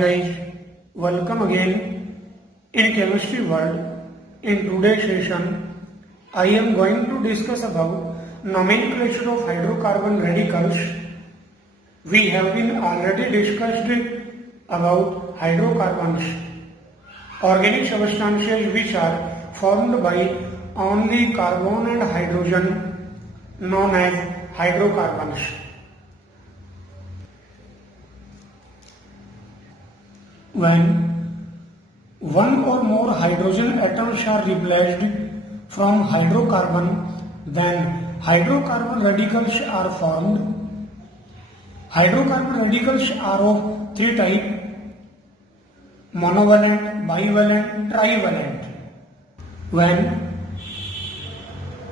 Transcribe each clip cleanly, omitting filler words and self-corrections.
Guys, welcome again in Chemistry World. In today's session, I am going to discuss about nomenclature of hydrocarbon radicals. We have been already discussed about hydrocarbons, organic substances which are formed by only carbon and hydrogen, known as hydrocarbons. When one or more hydrogen atoms are replaced from hydrocarbon, then hydrocarbon radicals are formed. Hydrocarbon radicals are of three types: monovalent, bivalent, trivalent. When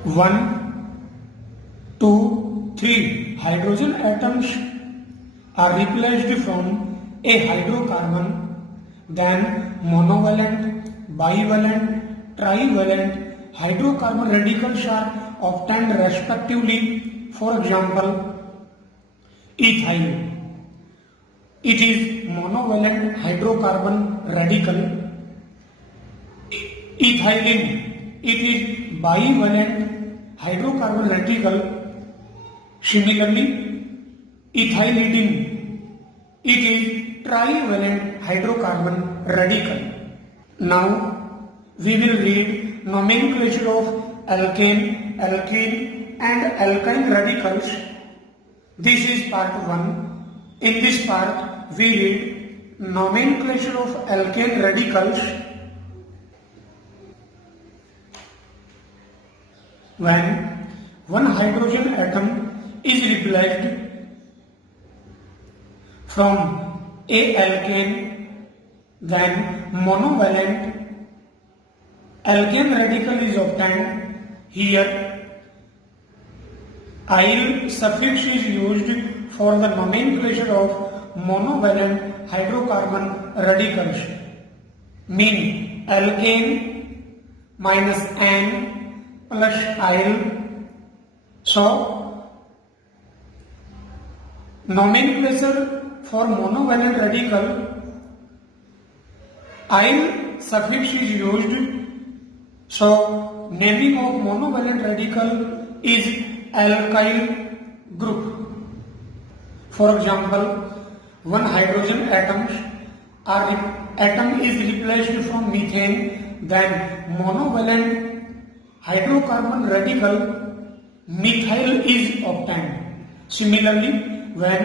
1, 2, 3 hydrogen atoms are replaced from a hydrocarbon, then monovalent, bivalent, trivalent hydrocarbon radicals are obtained respectively. For example, ethyl. It is monovalent hydrocarbon radical. Ethylene. It is bivalent hydrocarbon radical. Similarly, ethylidene. It is trivalent hydrocarbon radical. Now we will read nomenclature of alkane, alkene and alkyne radicals. This is part 1. In this part we read nomenclature of alkane radicals. When one hydrogen atom is replaced from a alkane, then monovalent alkane radical is obtained. Here "-il" suffix is used for the nomenclature of monovalent hydrocarbon radicals, mean alkane minus "-an" plus "-il". So nomenclature for monovalent radical, "-il" suffix is used. So naming of monovalent radical is alkyl group. For example, one hydrogen atom is replaced from methane, then monovalent hydrocarbon radical methyl is obtained. Similarly, when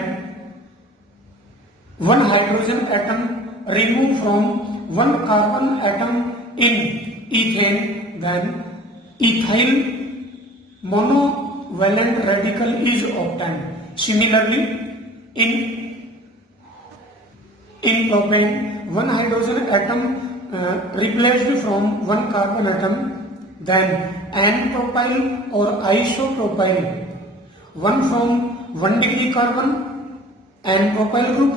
one hydrogen atom removed from one carbon atom in ethane, then ethyl monovalent radical is obtained. Similarly, in propane, one hydrogen atom replaced from one carbon atom, then N-propyl or isopropyl, one from 1 degree carbon, N-propyl group,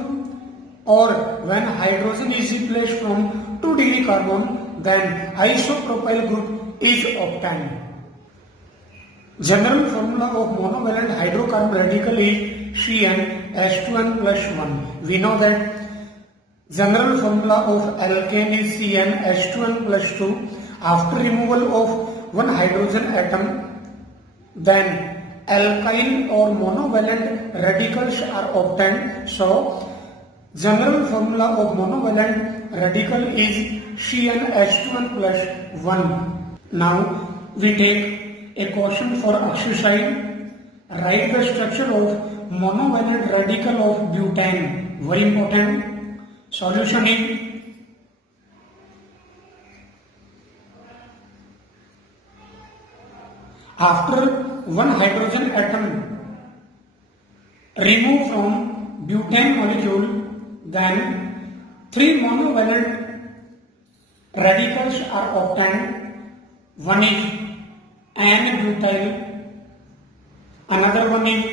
or when hydrogen is replaced from 2 degree carbon, then isopropyl group is obtained. General formula of monovalent hydrocarbon radical is CnH2n plus 1. We know that general formula of alkane is CnH2n plus 2. After removal of one hydrogen atom, then alkyl or monovalent radicals are obtained. So general formula of monovalent radical is CnH2n plus 1. Now we take a question for exercise. Write the structure of monovalent radical of butane. Very important. Solution is after one hydrogen atom removed from butane molecule, then 3 monovalent radicals are obtained. One is N-butyl, another one is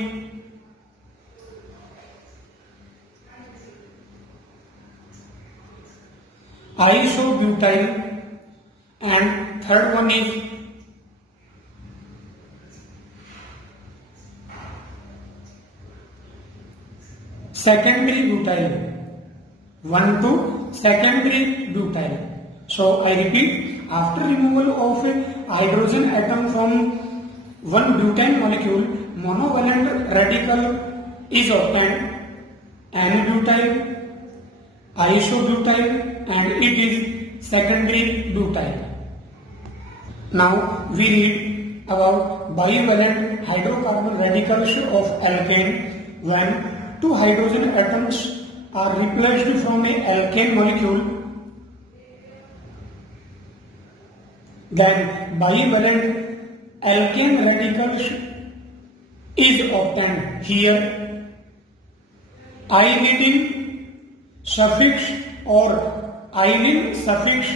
isobutyl, and third one is secondary butyl. 1 to secondary butyl. So I repeat, after removal of a hydrogen atom from one butane molecule, monovalent radical is obtained, N-butyl, isobutyl, and it is secondary butyl. Now we read about bivalent hydrocarbon radicals of alkane. When two hydrogen atoms are replaced from a alkane molecule, then bivalent alkane radicals is obtained. Here ylidine suffix or ylene suffix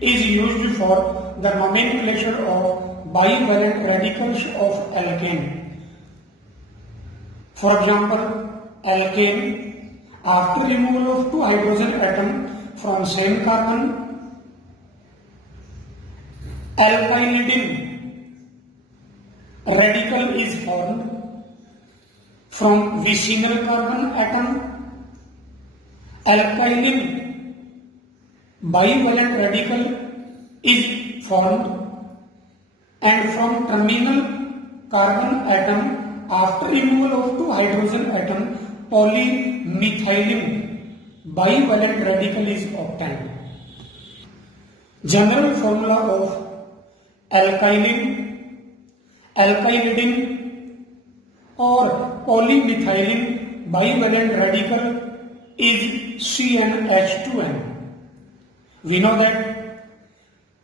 is used for the nomenclature of bivalent radicals of alkane. For example, alkane, after removal of two hydrogen atoms from same carbon, alkylidine radical is formed. From vicinal carbon atom, alkylene bivalent radical is formed, and from terminal carbon atom, after removal of two hydrogen atom, polymethylene bivalent radical is obtained. General formula of alkylene, alkylidine or polymethylene bivalent radical is CnH2n. We know that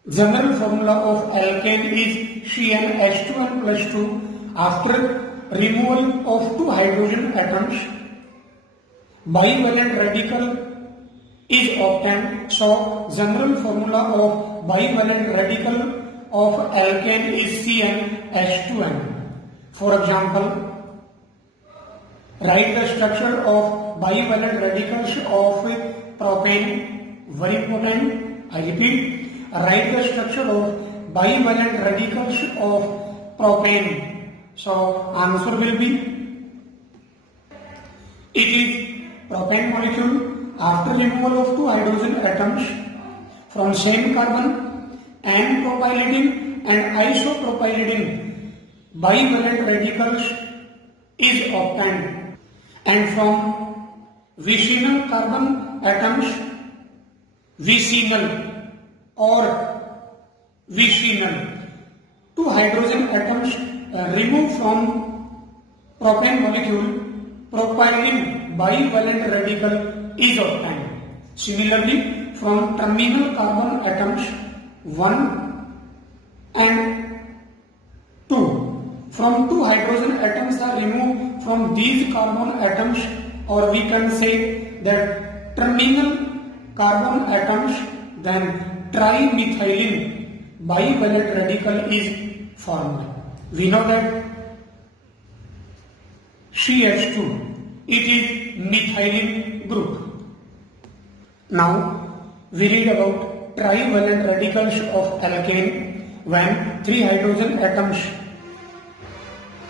general formula of alkane is CnH2n plus 2. After removal of two hydrogen atoms, bivalent radical is obtained. So general formula of bivalent radical of alkane is CnH2n. For example, write the structure of bivalent radicals of propane. Very important. I repeat, write the structure of bivalent radicals of propane. So answer will be, it is propane molecule after removal of two hydrogen atoms from same carbon, N-propylidine and isopropylidine bivalent radicals is obtained, and from vicinal carbon atoms, vicinal or vicinal, two hydrogen atoms removed from propane molecule, propylene bivalent radical is obtained. Similarly, from terminal carbon atoms 1 and 2, from two hydrogen atoms are removed from these carbon atoms, or we can say that terminal carbon atoms, then trimethylene bivalent radical is formed. We know that CH2, it is methylene group. Now we read about trivalent radicals of alkane. When three hydrogen atoms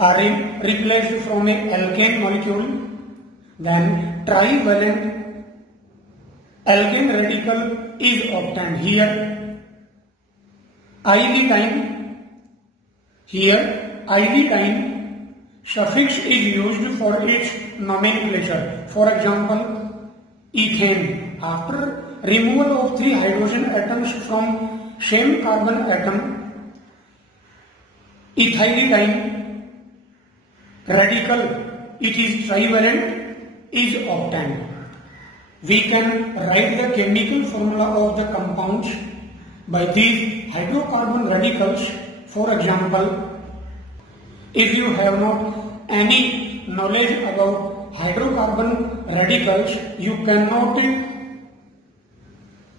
are replaced from a alkane molecule, then trivalent alkane radical is obtained. Here ylidine suffix is used for its nomenclature. For example, ethane, after removal of three hydrogen atoms from same carbon atom, ethylidine radical, it is trivalent, is obtained. We can write the chemical formula of the compounds by these hydrocarbon radicals. For example, if you have not any knowledge about hydrocarbon radicals, you cannot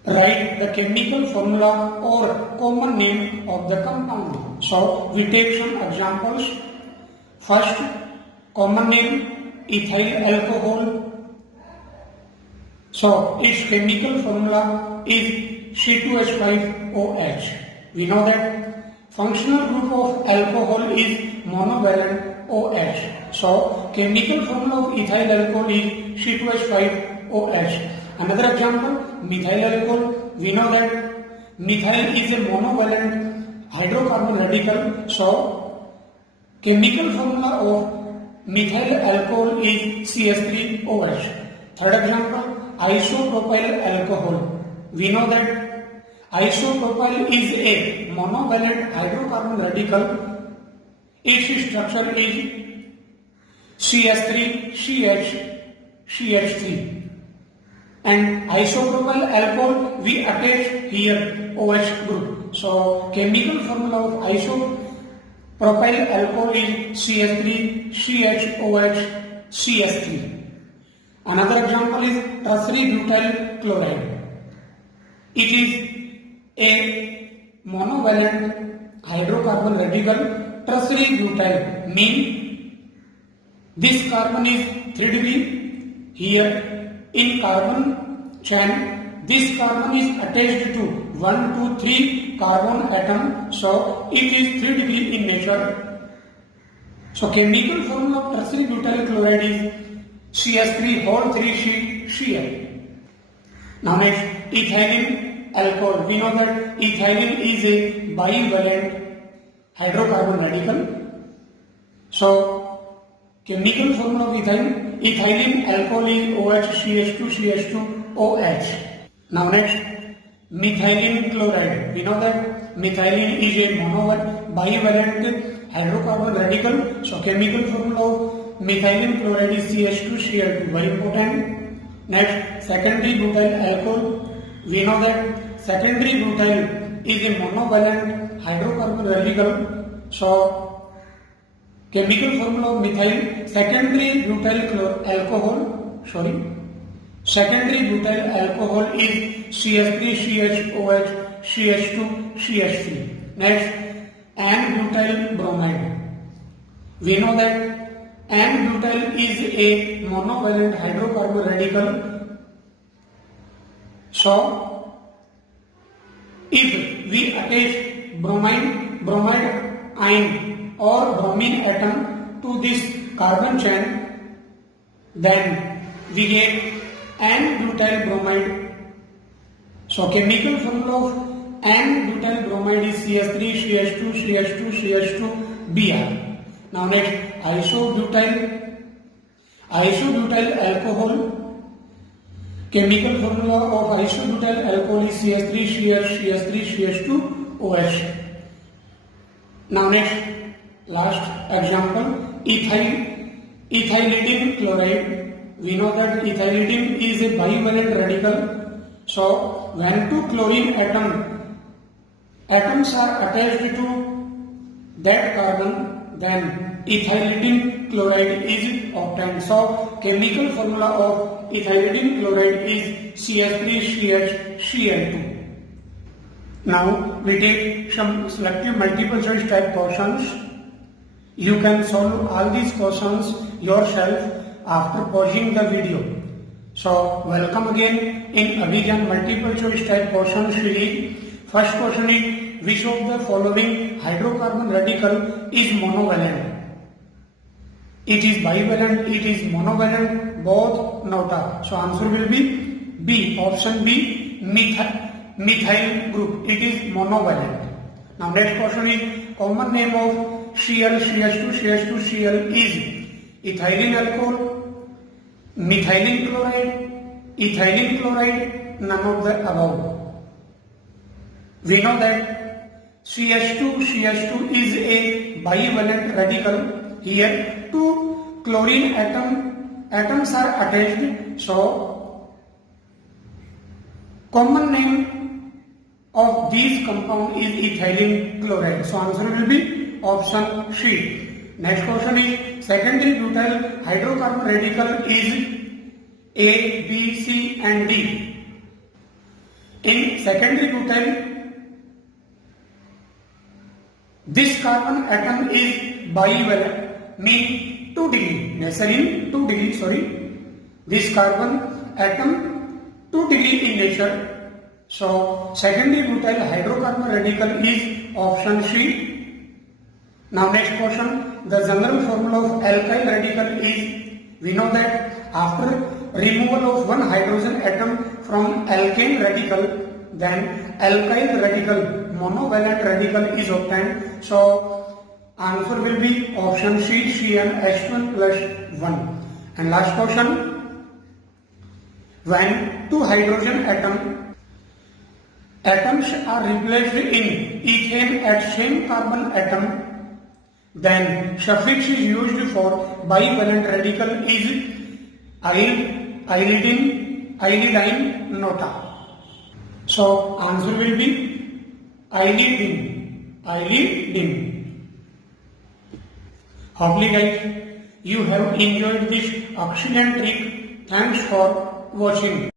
write the chemical formula or common name of the compound. So we take some examples. First, common name ethyl alcohol. So its chemical formula is C2H5OH. We know that functional group of alcohol is monovalent OH. So chemical formula of ethyl alcohol is C2H5OH. Another example, methyl alcohol. We know that methyl is a monovalent hydrocarbon radical. So, chemical formula of methyl alcohol is CH3OH. Third example, isopropyl alcohol. We know that isopropyl is a monovalent hydrocarbon radical. Its structure is CH3CH3 and isopropyl alcohol we attach here OH group. So chemical formula of isopropyl alcohol is CH3CHOH CH3. Another example is tertiary butyl chloride. It is a monovalent hydrocarbon radical. Tertiary butyl mean this carbon is 3 degree. Here in carbon chain, this carbon is attached to 1, 2, 3 carbon atom. So it is 3 degree in nature. So chemical formula of tertiary butyl chloride is CH3CH3Cl. Now next, ethylene alcohol. We know that ethylene is a bivalent hydrocarbon radical. So chemical formula of ethylene alcohol is OHCH2CH2OH. Now next, methylene chloride. We know that methylene is a bivalent hydrocarbon radical. So chemical formula of methylene chloride is CH2Cl2. Very important. Next, secondary butyl alcohol. We know that secondary butyl is a monovalent hydrocarbon radical. So chemical formula of secondary butyl alcohol is CH3CHOH CH2CH3. Next, N-butyl bromide. We know that N-butyl is a monovalent hydrocarbon radical. So if we attach bromide ion or bromine atom to this carbon chain, then we get N-butyl bromide. So chemical formula of N-butyl bromide is CH3CH2CH2CH2Br. Now next, isobutyl alcohol. Chemical formula of isobutyl alcohol is CH3CH3CH2OH. Now next, last example, ethylidene chloride. We know that ethylidene is a bivalent radical. So when two chlorine atoms are attached to that carbon, then ethylidene chloride is obtained. So chemical formula of ethylidene chloride is CH3CHCl2. Now we take some selective multiple choice type questions. You can solve all these questions yourself after pausing the video. So welcome again in Abhijaan multiple choice type question series. First question is, which of the following hydrocarbon radical is monovalent? It is bivalent, it is monovalent, both, nota. So answer will be B, option B, methyl group. It is monovalent. Now next question is, common name of Cl, CH2Cl is ethylene alcohol, methylene chloride, none of the above. We know that CH2 is a bivalent radical. Here two chlorine atoms are attached. So common name of these compound is ethylene chloride. So answer will be option C. Next question is, secondary butyl hydrocarbon radical is A, B, C and D. In secondary butyl, this carbon atom is bivalent, mean 2 degree. Nature 2 degree. This carbon atom 2 degree in nature. So secondary butyl hydrocarbon radical is option C. Now next question, the general formula of alkyl radical is, we know that after removal of one hydrogen atom from alkane radical, then alkyl radical, monovalent radical is obtained. So answer will be option C, CnH2n plus 1. And last question, when two hydrogen atoms are replaced in ethane at same carbon atom, then suffix is used for bivalent radical is iodine nota. So answer will be iodine. Hopefully guys, you have enjoyed this excellent trick. Thanks for watching.